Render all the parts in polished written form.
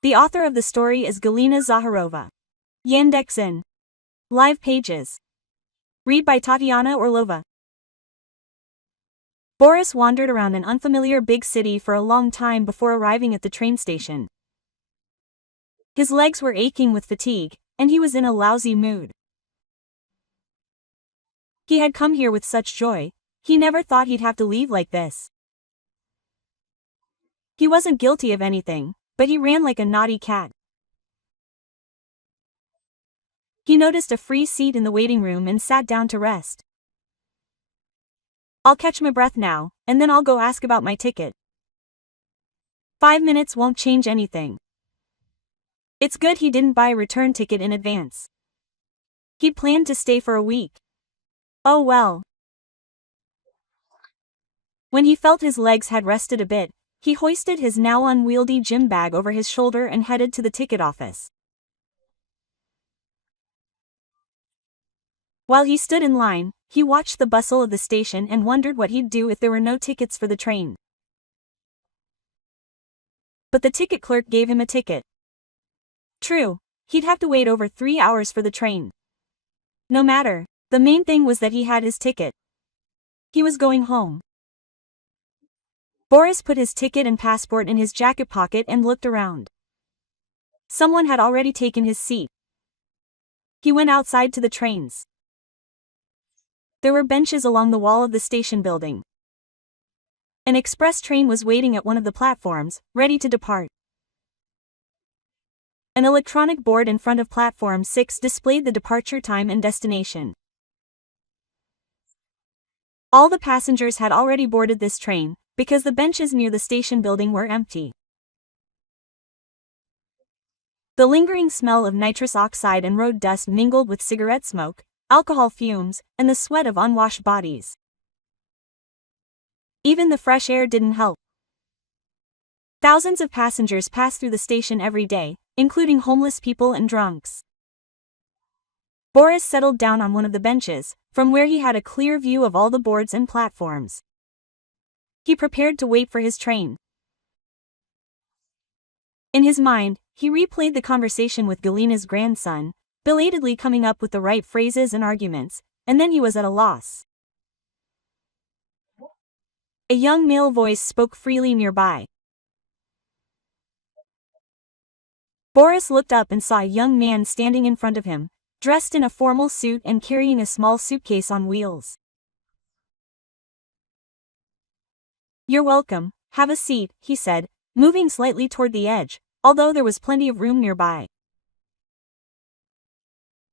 The author of the story is Galina Zaharova. Yandexin. Live pages. Read by Tatiana Orlova. Boris wandered around an unfamiliar big city for a long time before arriving at the train station. His legs were aching with fatigue, and he was in a lousy mood. He had come here with such joy, he never thought he'd have to leave like this. He wasn't guilty of anything, but he ran like a naughty cat. He noticed a free seat in the waiting room and sat down to rest. I'll catch my breath now, and then I'll go ask about my ticket. 5 minutes won't change anything. It's good he didn't buy a return ticket in advance. He'd planned to stay for a week. Oh well. When he felt his legs had rested a bit, he hoisted his now unwieldy gym bag over his shoulder and headed to the ticket office. While he stood in line, he watched the bustle of the station and wondered what he'd do if there were no tickets for the train. But the ticket clerk gave him a ticket. True, he'd have to wait over 3 hours for the train. No matter, the main thing was that he had his ticket. He was going home. Boris put his ticket and passport in his jacket pocket and looked around. Someone had already taken his seat. He went outside to the trains. There were benches along the wall of the station building. An express train was waiting at one of the platforms, ready to depart. An electronic board in front of platform 6 displayed the departure time and destination. All the passengers had already boarded this train, because the benches near the station building were empty. The lingering smell of nitrous oxide and road dust mingled with cigarette smoke, alcohol fumes, and the sweat of unwashed bodies. Even the fresh air didn't help. Thousands of passengers pass through the station every day, including homeless people and drunks. Boris settled down on one of the benches, from where he had a clear view of all the boards and platforms. He prepared to wait for his train. In his mind, he replayed the conversation with Galina's grandson, belatedly coming up with the right phrases and arguments, and then he was at a loss. A young male voice spoke freely nearby. Boris looked up and saw a young man standing in front of him, dressed in a formal suit and carrying a small suitcase on wheels. "You're welcome, have a seat," he said, moving slightly toward the edge, although there was plenty of room nearby.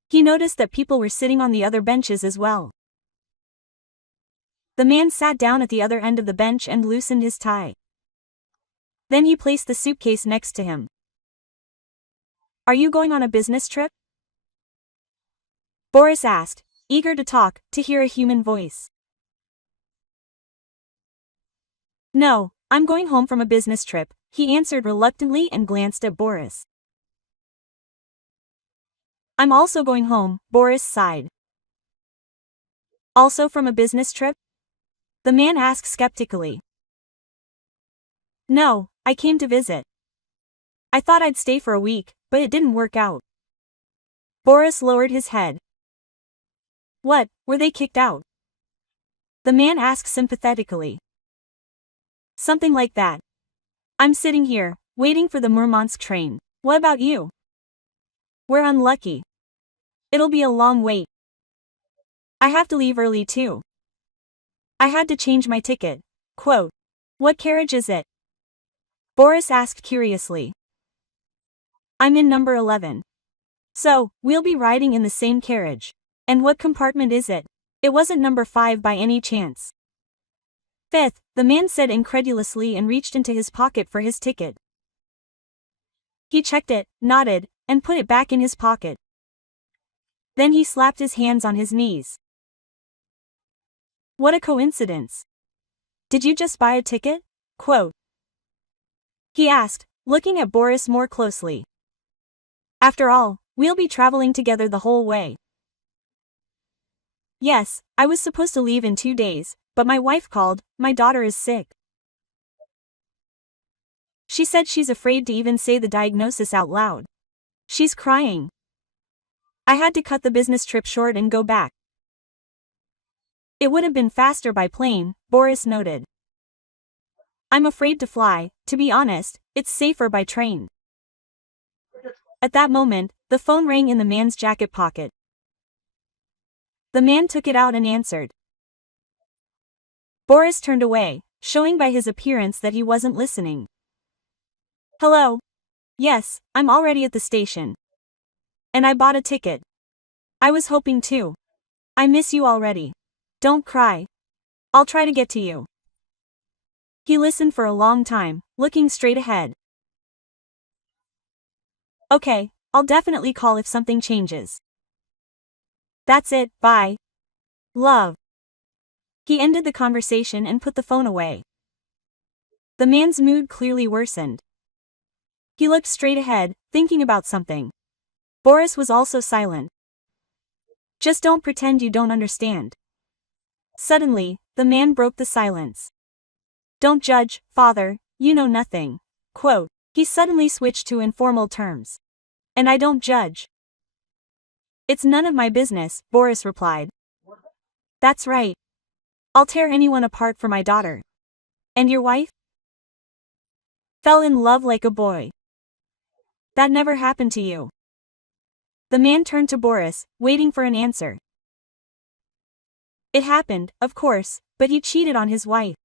He noticed that people were sitting on the other benches as well. The man sat down at the other end of the bench and loosened his tie. Then he placed the suitcase next to him. "Are you going on a business trip?" Boris asked, eager to talk, to hear a human voice. "No, I'm going home from a business trip," he answered reluctantly and glanced at Boris. "I'm also going home," Boris sighed. "Also from a business trip?" the man asked skeptically. "No, I came to visit. I thought I'd stay for a week, but it didn't work out." Boris lowered his head. "What, were they kicked out?" the man asked sympathetically. "Something like that. I'm sitting here, waiting for the Murmansk train. What about you?" "We're unlucky. It'll be a long wait. I have to leave early too. I had to change my ticket." Quote, "What carriage is it?" Boris asked curiously. "I'm in number 11. So, we'll be riding in the same carriage. And what compartment is it?" "It wasn't number 5 by any chance." "5th, the man said incredulously and reached into his pocket for his ticket. He checked it, nodded, and put it back in his pocket. Then he slapped his hands on his knees. "What a coincidence. Did you just buy a ticket?" Quote, he asked, looking at Boris more closely. "After all, we'll be traveling together the whole way." "Yes, I was supposed to leave in 2 days, but my wife called, my daughter is sick." She said she's afraid to even say the diagnosis out loud. She's crying. I had to cut the business trip short and go back. It would have been faster by plane, Boris noted. I'm afraid to fly, to be honest, it's safer by train. At that moment, the phone rang in the man's jacket pocket. The man took it out and answered. Boris turned away, showing by his appearance that he wasn't listening. Hello? Yes, I'm already at the station. And I bought a ticket. I was hoping to. I miss you already. Don't cry. I'll try to get to you. He listened for a long time, looking straight ahead. Okay, I'll definitely call if something changes. That's it, bye. Love. He ended the conversation and put the phone away. The man's mood clearly worsened. He looked straight ahead, thinking about something. Boris was also silent. Just don't pretend you don't understand. Suddenly, the man broke the silence. Don't judge, father, you know nothing. Quote. He suddenly switched to informal terms. And I don't judge. It's none of my business, Boris replied. That's right. I'll tear anyone apart for my daughter. And your wife? Fell in love like a boy. That never happened to you. The man turned to Boris, waiting for an answer. It happened, of course, but he cheated on his wife.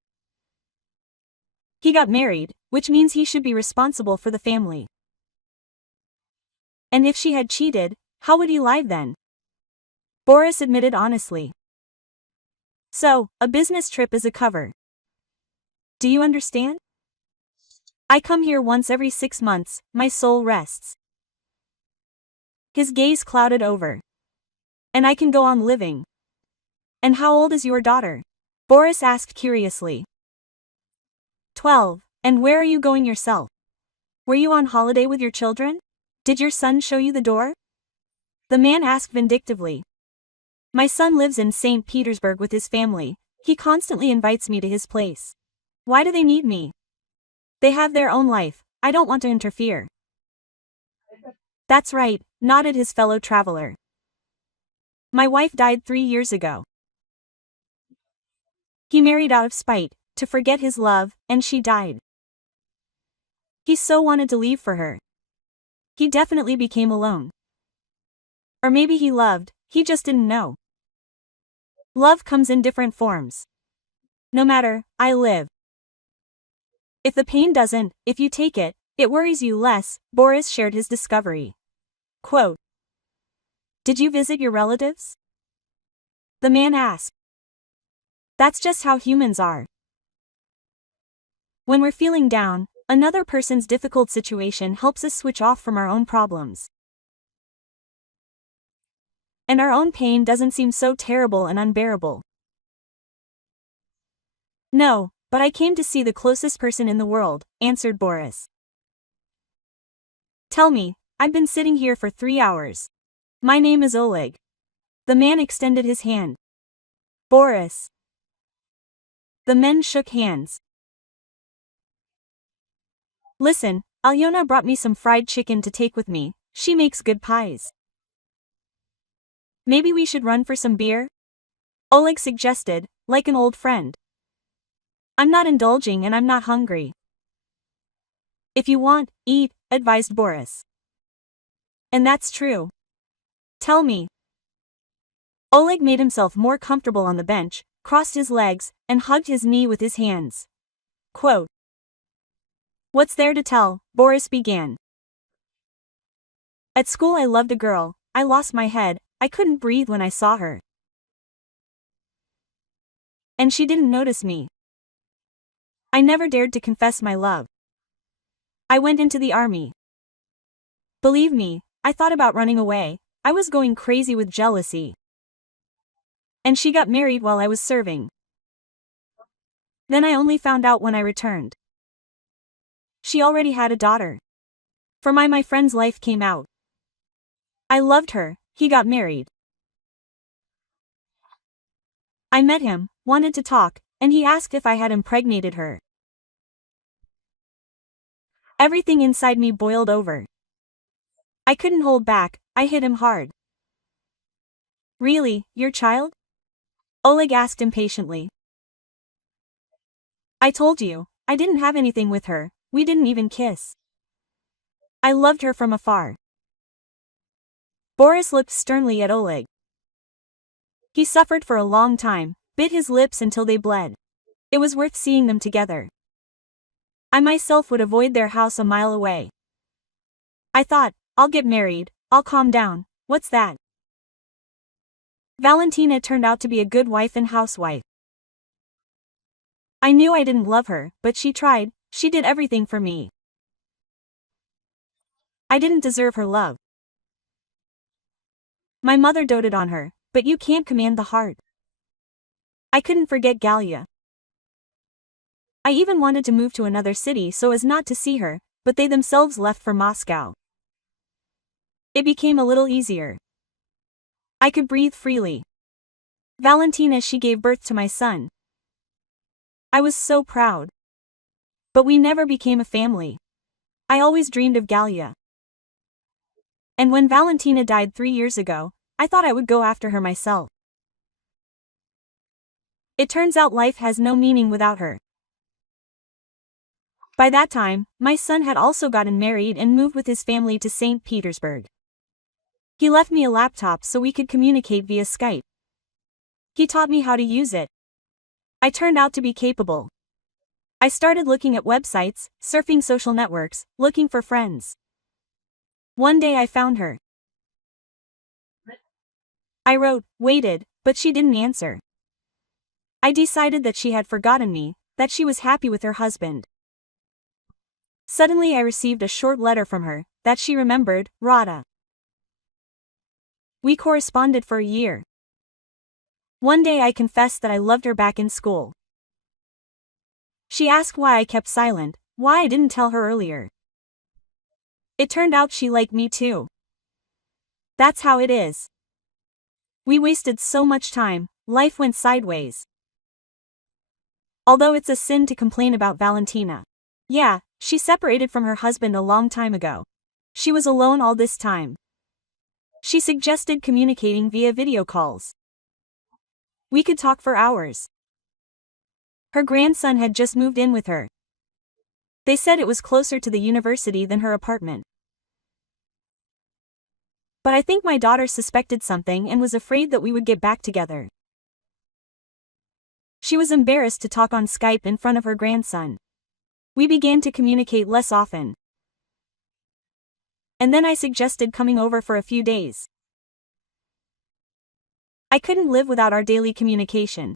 He got married, which means he should be responsible for the family. And if she had cheated, how would he lie then? Boris admitted honestly. So, a business trip is a cover. Do you understand? I come here once every 6 months, my soul rests. His gaze clouded over. And I can go on living. And how old is your daughter? Boris asked curiously. 12. And where are you going yourself? Were you on holiday with your children? Did your son show you the door? The man asked vindictively. My son lives in St. Petersburg with his family. He constantly invites me to his place. Why do they need me? They have their own life. I don't want to interfere. That's right, nodded his fellow traveler. My wife died 3 years ago. He married out of spite, to forget his love, and she died. He so wanted to leave for her. He definitely became alone. Or maybe he loved, he just didn't know. Love comes in different forms. No matter, I live. If the pain doesn't, if you take it, it worries you less, Boris shared his discovery. Quote. Did you visit your relatives? The man asked. That's just how humans are. When we're feeling down, another person's difficult situation helps us switch off from our own problems. And our own pain doesn't seem so terrible and unbearable. No, but I came to see the closest person in the world, answered Boris. Tell me, I've been sitting here for 3 hours. My name is Oleg. The man extended his hand. Boris. The men shook hands. Listen, Alyona brought me some fried chicken to take with me, she makes good pies. Maybe we should run for some beer? Oleg suggested, like an old friend. I'm not indulging and I'm not hungry. If you want, eat, advised Boris. And that's true. Tell me. Oleg made himself more comfortable on the bench, crossed his legs, and hugged his knee with his hands. Quote. What's there to tell? Boris began. At school I loved a girl, I lost my head, I couldn't breathe when I saw her. And she didn't notice me. I never dared to confess my love. I went into the army. Believe me, I thought about running away, I was going crazy with jealousy. And she got married while I was serving. Then I only found out when I returned. She already had a daughter. For my friend's life came out. I loved her, he got married. I met him, wanted to talk, and he asked if I had impregnated her. Everything inside me boiled over. I couldn't hold back, I hit him hard. Really, your child? Oleg asked impatiently. I told you, I didn't have anything with her, we didn't even kiss. I loved her from afar. Boris looked sternly at Oleg. He suffered for a long time, bit his lips until they bled. It was worth seeing them together. I myself would avoid their house a mile away. I thought, I'll get married, I'll calm down, what's that? Valentina turned out to be a good wife and housewife. I knew I didn't love her, but she tried, she did everything for me. I didn't deserve her love. My mother doted on her, but you can't command the heart. I couldn't forget Galia. I even wanted to move to another city so as not to see her, but they themselves left for Moscow. It became a little easier. I could breathe freely. Valentina, she gave birth to my son. I was so proud. But we never became a family. I always dreamed of Galia. And when Valentina died 3 years ago, I thought I would go after her myself. It turns out life has no meaning without her. By that time, my son had also gotten married and moved with his family to St. Petersburg. He left me a laptop so we could communicate via Skype. He taught me how to use it. I turned out to be capable. I started looking at websites, surfing social networks, looking for friends. One day I found her. I wrote, waited, but she didn't answer. I decided that she had forgotten me, that she was happy with her husband. Suddenly I received a short letter from her, that she remembered, Rada. We corresponded for a year. One day I confessed that I loved her back in school. She asked why I kept silent, why I didn't tell her earlier. It turned out she liked me too. That's how it is. We wasted so much time, life went sideways. Although it's a sin to complain about Valentina. Yeah, she separated from her husband a long time ago. She was alone all this time. She suggested communicating via video calls. We could talk for hours. Her grandson had just moved in with her. They said it was closer to the university than her apartment. But I think my daughter suspected something and was afraid that we would get back together. She was embarrassed to talk on Skype in front of her grandson. We began to communicate less often. And then I suggested coming over for a few days. I couldn't live without our daily communication.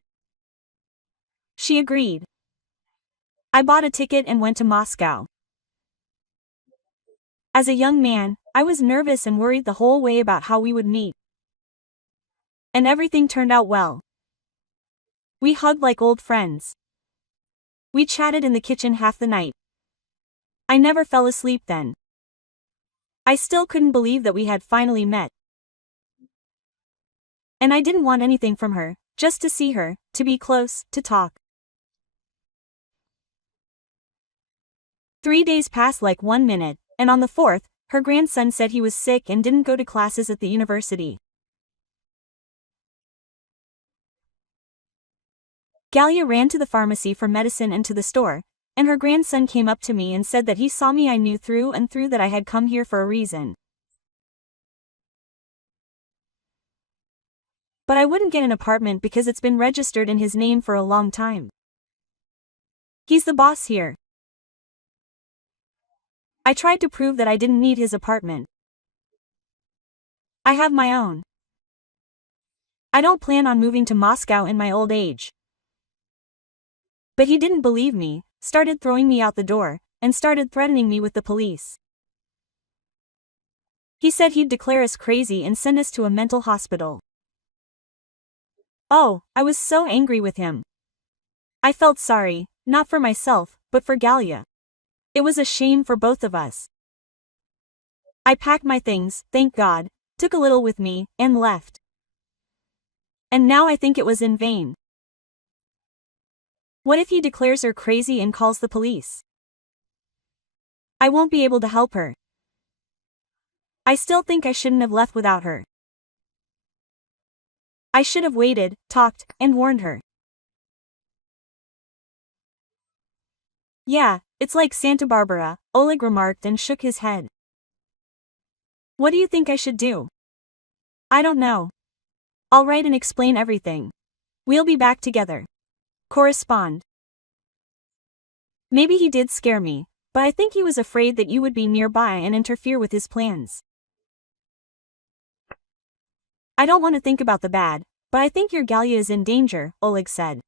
She agreed. I bought a ticket and went to Moscow. As a young man, I was nervous and worried the whole way about how we would meet. And everything turned out well. We hugged like old friends. We chatted in the kitchen half the night. I never fell asleep then. I still couldn't believe that we had finally met. And I didn't want anything from her, just to see her, to be close, to talk. 3 days passed like 1 minute, and on the 4th, her grandson said he was sick and didn't go to classes at the university. Galia ran to the pharmacy for medicine and to the store, and her grandson came up to me and said that he saw me. I knew through and through that I had come here for a reason. But I wouldn't get an apartment because it's been registered in his name for a long time. He's the boss here. I tried to prove that I didn't need his apartment. I have my own. I don't plan on moving to Moscow in my old age. But he didn't believe me, started throwing me out the door, and started threatening me with the police. He said he'd declare us crazy and send us to a mental hospital. Oh, I was so angry with him. I felt sorry, not for myself, but for Galia. It was a shame for both of us. I packed my things, thank God, took a little with me, and left. And now I think it was in vain. What if he declares her crazy and calls the police? I won't be able to help her. I still think I shouldn't have left without her. I should have waited, talked, and warned her. Yeah, it's like Santa Barbara, Oleg remarked and shook his head. What do you think I should do? I don't know. I'll write and explain everything. We'll be back together. Correspond. Maybe he did scare me, but I think he was afraid that you would be nearby and interfere with his plans. I don't want to think about the bad, but I think your Galia is in danger, Oleg said.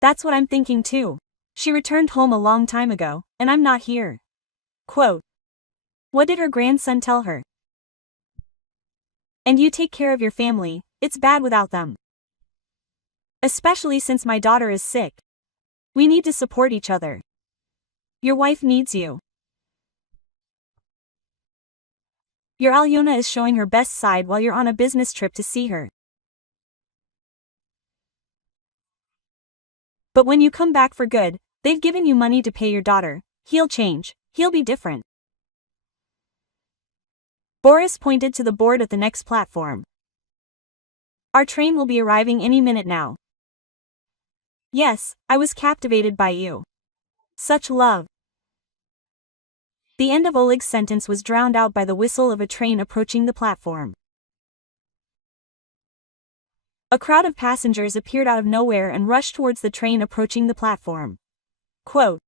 That's what I'm thinking too. She returned home a long time ago, and I'm not here. Quote. What did her grandson tell her? And you take care of your family, it's bad without them. Especially since my daughter is sick. We need to support each other. Your wife needs you. Your Alyona is showing her best side while you're on a business trip to see her. But when you come back for good, they've given you money to pay your daughter. He'll change, he'll be different. Boris pointed to the board at the next platform. Our train will be arriving any minute now. Yes, I was captivated by you. Such love. The end of Oleg's sentence was drowned out by the whistle of a train approaching the platform. A crowd of passengers appeared out of nowhere and rushed towards the train approaching the platform. Quote.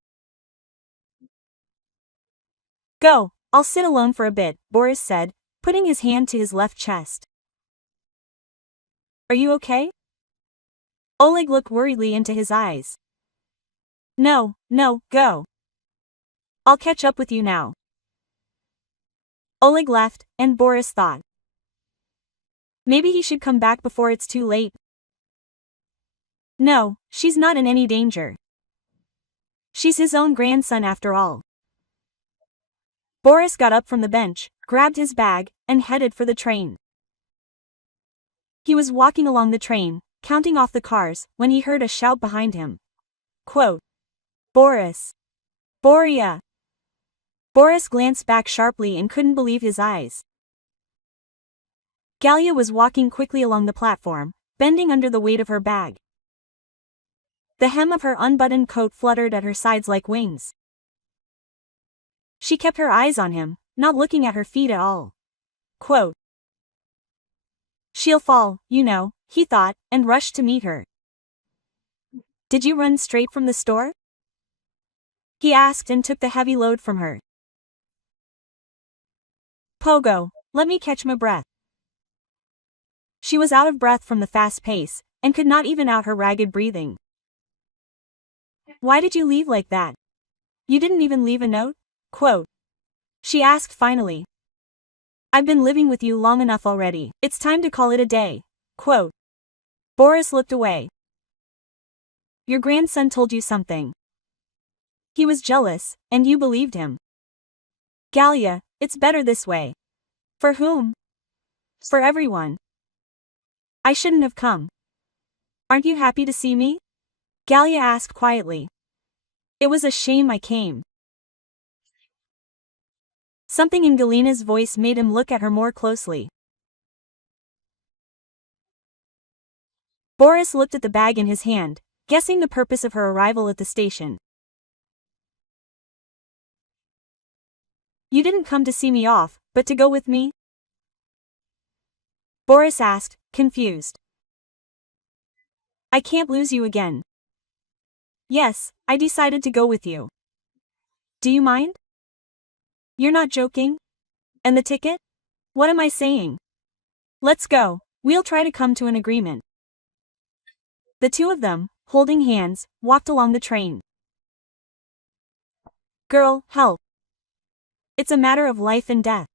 Go, I'll sit alone for a bit, Boris said, putting his hand to his left chest. Are you okay? Oleg looked worriedly into his eyes. No, go. I'll catch up with you now. Oleg left, and Boris thought. Maybe he should come back before it's too late. No, she's not in any danger. She's his own grandson after all. Boris got up from the bench, grabbed his bag, and headed for the train. He was walking along the train, counting off the cars, when he heard a shout behind him. Quote. Boris. Boria. Boris glanced back sharply and couldn't believe his eyes. Galia was walking quickly along the platform, bending under the weight of her bag. The hem of her unbuttoned coat fluttered at her sides like wings. She kept her eyes on him, not looking at her feet at all. Quote. She'll fall, you know, he thought, and rushed to meet her. Did you run straight from the store? He asked and took the heavy load from her. Pogo, let me catch my breath. She was out of breath from the fast pace, and could not even out her ragged breathing. Why did you leave like that? You didn't even leave a note? Quote. She asked finally. I've been living with you long enough already, it's time to call it a day. Quote. Boris looked away. Your grandson told you something. He was jealous, and you believed him. Galia, it's better this way. For whom? For everyone. I shouldn't have come. Aren't you happy to see me? Galia asked quietly. It was a shame I came. Something in Galina's voice made him look at her more closely. Boris looked at the bag in his hand, guessing the purpose of her arrival at the station. You didn't come to see me off, but to go with me? Boris asked, confused. I can't lose you again. Yes, I decided to go with you. Do you mind? You're not joking? And the ticket? What am I saying? Let's go, we'll try to come to an agreement. The two of them, holding hands, walked along the train. Girl, help. It's a matter of life and death.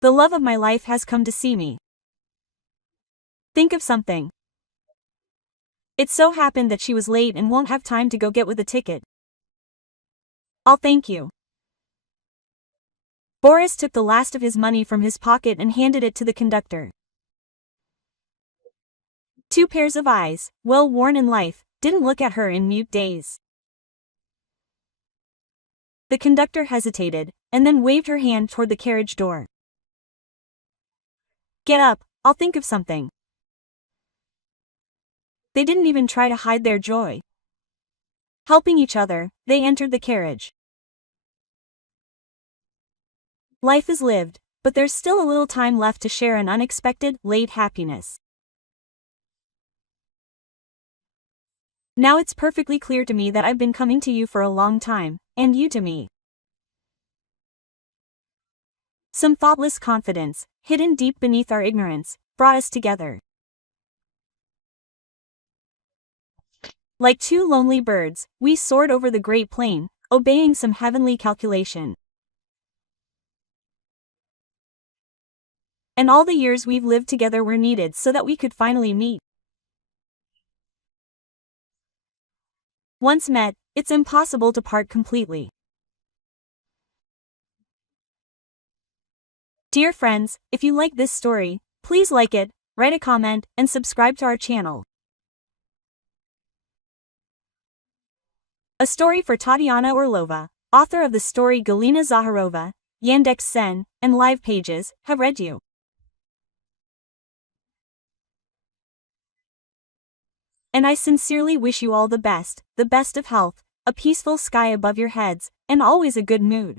The love of my life has come to see me. Think of something. It so happened that she was late and won't have time to go get with the ticket. I'll thank you. Boris took the last of his money from his pocket and handed it to the conductor. Two pairs of eyes, well worn in life, didn't look at her in mute daze. The conductor hesitated, and then waved her hand toward the carriage door. Get up, I'll think of something. They didn't even try to hide their joy. Helping each other, they entered the carriage. Life is lived, but there's still a little time left to share an unexpected, late happiness. Now it's perfectly clear to me that I've been coming to you for a long time, and you to me. Some thoughtless confidence, hidden deep beneath our ignorance, brought us together. Like two lonely birds, we soared over the great plain, obeying some heavenly calculation. And all the years we've lived together were needed so that we could finally meet. Once met, it's impossible to part completely. Dear friends, if you like this story, please like it, write a comment, and subscribe to our channel. A story for Tatiana Orlova, author of the story Galina Zaharova, Yandex Sen, and Live Pages, have read you. And I sincerely wish you all the best of health, a peaceful sky above your heads, and always a good mood.